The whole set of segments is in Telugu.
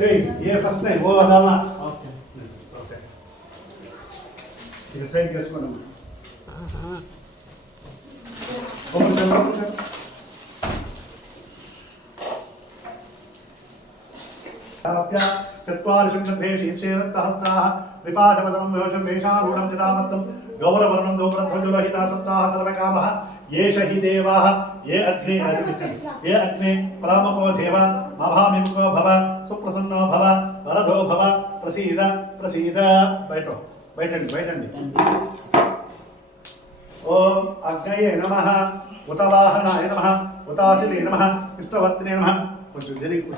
ये फर्स्ट टाइम वो डालना ओके ये साइड कैसे बनाऊं ओपन कर आप्या चत्वारिशं गन्धे शीर्षेरक्तहस्ताः विपाशपदं विवशं वेषारूढं जटामत्तं गौरवर्णं दोप्रध्वजोलहिता सप्ताः सर्वकामः येष हि देवाः ये अग्ने परामपो देव मभामिमुखो भव सुप्रसन्नो भव वरदो भव प्रसीद प्रसीद बैठंడి ओम अग्नये नमः उतवाहनाय नमः उतासिने नमः इष्टवत्ने नमः कुछ जरी कुछ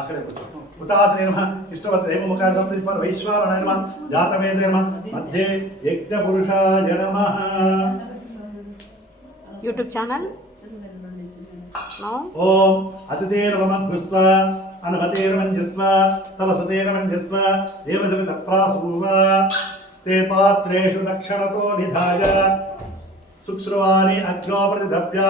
आखिर कुछ उतासिने नमः इष्टवत्ने मुखार सप्तति पर वैश्वानराय नमः जातवेदे नमः मध्ये यज्ञपुरुषाय नमः यूट्यूब चैनल ओम अतिथेर्वमग्स्व अनवतेर्वञ्जस्व सरसतेर्वञ्जस्व देवसवितप्रासूव ते पात्रेषु दक्षिणतो निधाय सुक्ष्रुवाणि अग्नो प्रतिदभ्य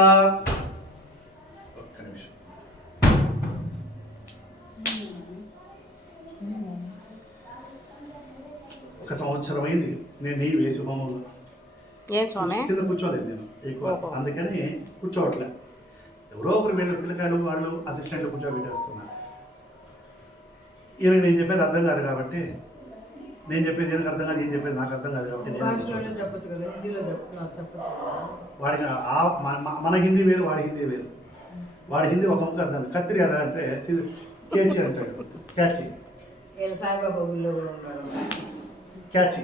ఒక సంవత్సరం అయింది నేను నెయ్యి వేసి హోమంలో ఏ స్వామి కింద కూర్చోలేదు నేను ఎక్కువ అందుకని కూర్చోవట్లే ఎవరో ఒకరు వీళ్ళ పిల్లకాయలు వాళ్ళు అసిస్టెంట్ కూర్చోబెట్టేస్తున్నారు ఈయన నేను చెప్పేది అర్థం కాదు కాబట్టి నేను చెప్పేది నేను అర్థం కాదు ఏం చెప్పేది నాకు అర్థం కాదు కాబట్టి నేను వాడికి మన హిందీ వేరు వాడి హిందీ వేరు వాడి హిందీ ఒక ముక్క అర్థం కత్తిరి ఎలా అంటే కేచి అంటాడు క్యాచి క్యాచి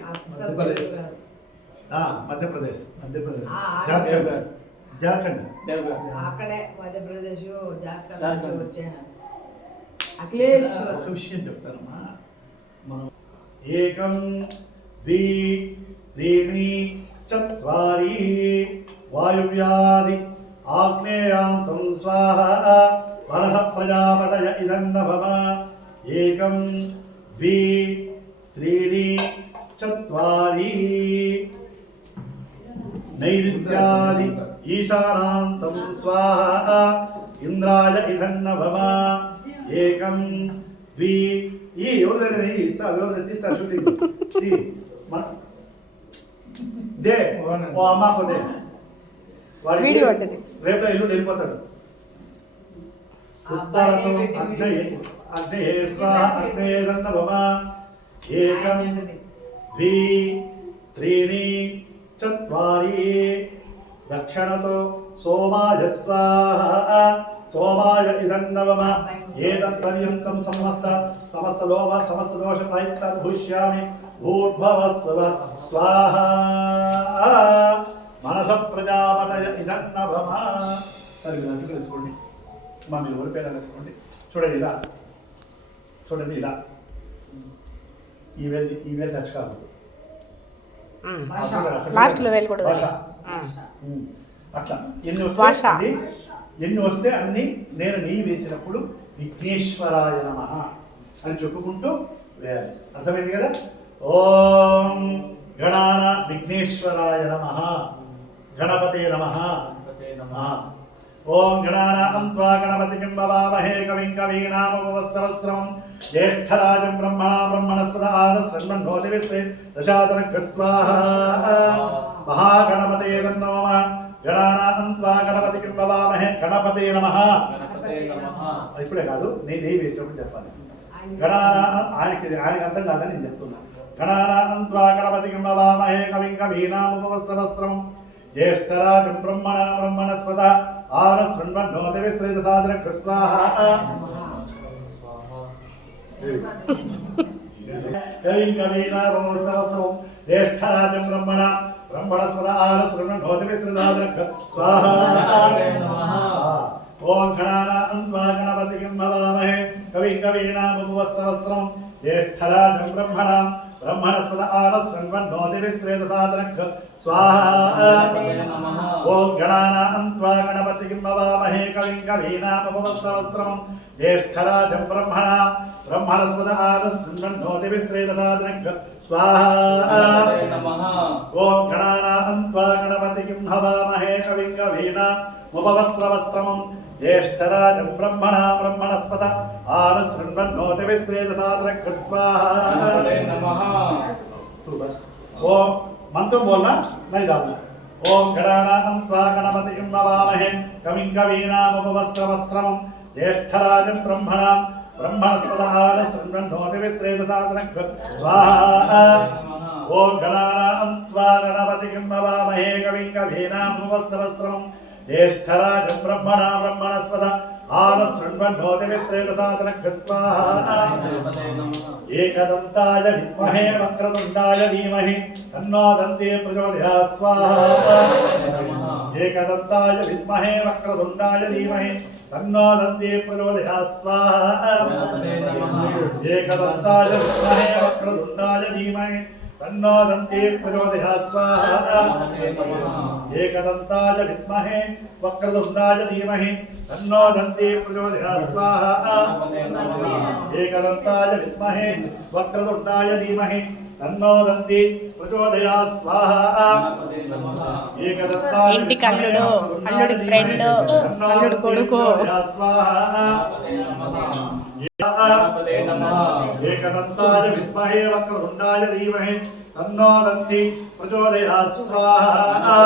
మధ్యప్రదేశ్ జార్ఖండ్ అక్కడే మధ్యప్రదేశ్ ఒక విషయం చెప్తానమ్మా మనం ఏకం ద్వి త్రీణి చత్వారి వాయువ్యాది ఆగ్నేయాంతం స్వాహ మనః ప్రజాపతయ ఇదన్నభవ ఏకం ద్వి త్రీణి చత్వారి నైరుత్యాది ఈశానాంతం స్వాహ ఇంద్రాయ ఇదన్నభవ ఏకం ద్వి ఈ ఎవరు దగ్గర ఇస్తా ఎవరు తీస్తా షూటింగ్ దే ఓ అమ్మకు దే వాడి రేపు ఇల్లు వెళ్ళిపోతాడు ఉత్తరతో అగ్నయే స్వాహ అగ్నేయన్నభవ ఏకం ద్వి త్రీణి చత్వారి దక్షిణతో సోమాయ స్వాహ సోమాయ ఇదన్నవమ ఏతత్పర్యంతం సమస్త లోభ సమస్త దోష ప్రయుక్తాత్ భూష్యామి భూర్భవస్వ స్వాహ మనస ప్రజాపతయ ఇదన్నవమ. సరే మీరు అంటుకు తెలుసుకోండి మా మీరు ఓడిపోయేలా తెలుసుకోండి. చూడండి ఇలా చూడండి ఇలా ఈ వేలు టచ్ కాదు లాస్ట్లో వేలు కూడా అట్లా ఎన్ని వస్తే అన్ని నేను నెయ్యి వేసినప్పుడు విఘ్నేశ్వరాయ నమః అని చెప్పుకుంటూ వేయాలి. అర్థమైంది కదా? ఓం గణాన విఘ్నేశ్వరాయ నమః గణపతే నమః. ఓం గణానాం త్వా గణపతిం భవామహే కవిం కవీనాముపమశ్రవస్రవం జ్యేష్ఠరాజం బ్రహ్మణా బ్రహ్మణస్పద ఆనశ్రవన్నోతివిశ్వే దశాదనః స్వాహా. మహాగణపతే నమః. గణానాం త్వా గణపతిం భవామహే గణపతే నమః. ఇప్పుడే కాదు నేను నెయ్యి వేసినప్పుడు చెప్పాలి. ఆయనకి అర్థం కాదని నేను చెప్తున్నా. గణానాం త్వా గణపతిం భవామహే కవిం కవీనాముపమశ్రవస్రవం జ్యేష్ఠరాజం బ్రహ్మణా బ్రహ్మణస్పద ఆనశ్రవన్నోతివిశ్వే దశాదనః స్వాహా. కవిం కవీనాముపమశ్రవస్రవం జ్యేష్ఠరాజం బ్రహ్మణా బ్రహ్మణస్పద ఆనశ్రవన్నోతివిశ్వే దశాదనః స్వాహా. ఓం గణానాం త్వా గణపతిం భవామహే కవిం కవీనాముపమశ్రవస్రవం జ్యేష్ఠరాజం బ్రహ్మణా బ్రహ్మణస్పద ఆనశ్రవన్నోతివిశ్వే దశాదనః స్వాహా. ఓం గణానాం త్వా గణపతిం భవామహే కవిం కవీనాముపమశ్రవస్రవం జ్యేష్ఠరాజం బ్రహ్మణా బ్రహ్మణస్పద ఆనశ్రవన్నోతివిశ్వే దశాదనః స్వాహా. ఓం గణానాం త్వా గణపతిం భవామహే కవిం కవీనాముపమశ్రవస్రవం జ్యేష్ఠరాజం బ్రహ్మణా బ్రహ్మణస్పద ఆనశ్రవన్నోతివిశ్వే नमोतिविश्रेदसादरक स्वाहा नमः तू बस ओम मंत्र बोलना नहीं डालना ओम गणानां त्वा गणपतिं नमामहे कविं कवीनामुपवस्त्रवस्त्रं ज्येष्ठराजं ब्रह्मणां ब्रह्मणस्पदान शृण्वन्नोतिविश्रेदसादरक स्वाहा ओम गणानां त्वा गणपतिं नमामहे कविं कवीनामुपवस्त्रवस्त्रं ज्येष्ठराजं ब्रह्मणां ब्रह्मणस्पदा आनशृण्वन्नोतिविश्रेदसादरक स्वाहा एकदन्ताय विद्महे वक्रतुण्डाय धीमहि तन्नो दन्ती प्रचोदयात् स्वाहा एकदन्ताय विद्महे वक्रतुण्डाय धीमहि तन्नो दन्ती प्रचोदयात् स्वाहा एकदन्ताय विद्महे वक्रतुण्डाय धीमहि तन्नो दन्ती प्रचोदयात् स्वाहा एकदन्ताय विद्महे वक्रतुण्डाय धीमहि तन्नो दन्ती प्रचोदयात् स्वाहा एकदन्ताय विद्महे वक्रतुण्डाय धीमहि तन्नो दन्ती प्रचोदयात् स्वाहा एकदन्ताय ఇంటి కల్లుడు అల్లుడి ఫ్రెండ్ అల్లుడి కొడుకు स्वाहा एकदन्ताय विद्महे वक्रतुण्डाय धीमहि तन्नो दन्ती प्रचोदयात् स्वाहा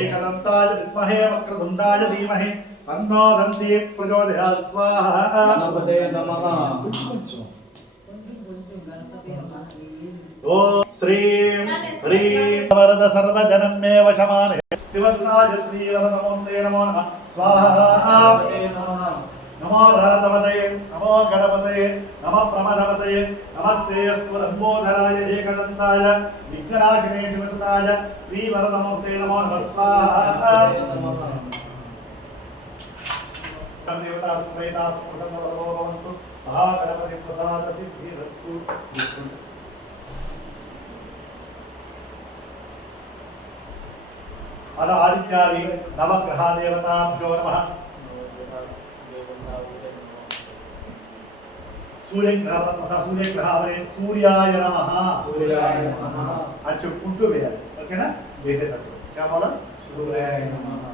एकदन्ताय विद्महे वक्रतुण्डाय धीमहि तन्नो दन्ती प्रचोदयात् स्वाहा ओम श्रीं ह्रीं वरद सर्वजनं मे वशमाने शिवस्नाय श्रीवरदमूर्ते नमो नमः स्वाहा नमो राधवतये नमो गणपतये नमः प्रमदवतये नमस्ते अस्तु लंबोदराय एकदन्ताय विघ्ननाशिने शिवसुताय श्रीवरदमूर्ते नमो नमः स्वाहा देवता सुप्रेता स्फुटनवरो भवन्तु महागणपति प्रसाद सिद्धिरस्तु अद आदित्यादि नवग्रह देवताभ्यो नमः सूर्याय नमः अच्छा कुंटू वेयर ओकेना वेसेटట్టు क्या बोला सूर्याय नमः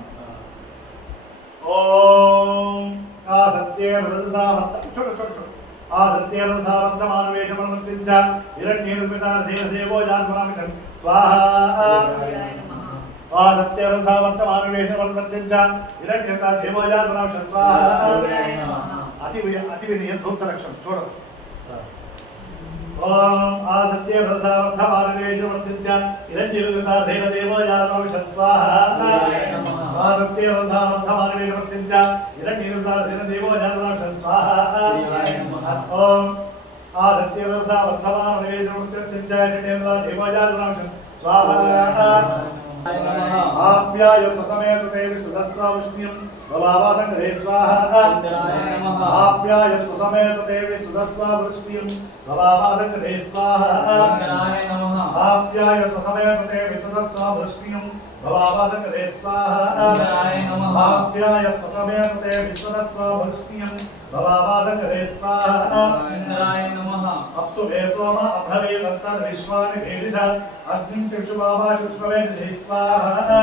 ओम आ सत्येन रजसावर्त छोटो छोटो आ सत्येन रजसावर्त मानवेशमनमस्तिंच हिरण्येन स्मितार्थेन देवो जातमनामितं स्वाहा आ सत्येन रजसावर्त मानवेशमनमस्तिंच हिरण्येन देवो जातमनामितं स्वाहा अति विनय धूर्त लक्षण छोड़ो ओम आ सत्य रसावर्थ मार्गेजवर्तिंच हिरण्यरुद्राधेन देवो जातमनामितं स्वाहा आ सत्य रसावर्थ मार्गेजवर्तिंच हिरण्यरुद्राधेन देवो जातमनामितं स्वाहा ओम आ सत्य रसावर्थ मार्गेजवर्तिंच हिरण्यरुद्राधेन देवो जातमनामितं स्वाहा आप्याय सतमेत देवी सुदस्वावृष्ण्यं भवावासङ्गरे स्वाहा आप्याय सतमेत देवी सुदस्वावृष्ण्यं भवावासङ्गरे स्वाहा आप्याय सतमेत देवी सुदस्वावृष्ण्यं भवावासङ्गरे स्वाहा आप्याय सतमेत देवी सुदस्वावृष्ण्यं भवावासङ्गरे स्वाहा अप्सु भेसोम अभवे तत्तद् विश्वानि भेदिष अग्निं चक्षुभावा शुष्कवेदिः स्वाहा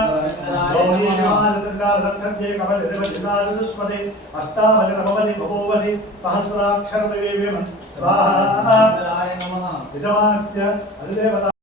गौरी शिवानसंकार सक्षध्ये कमलदेवजिनादुष्पदे अष्टावजनभवति बभूवति सहस्राक्षरदेवेम स्वाहा यजमानस्य अधिदेवता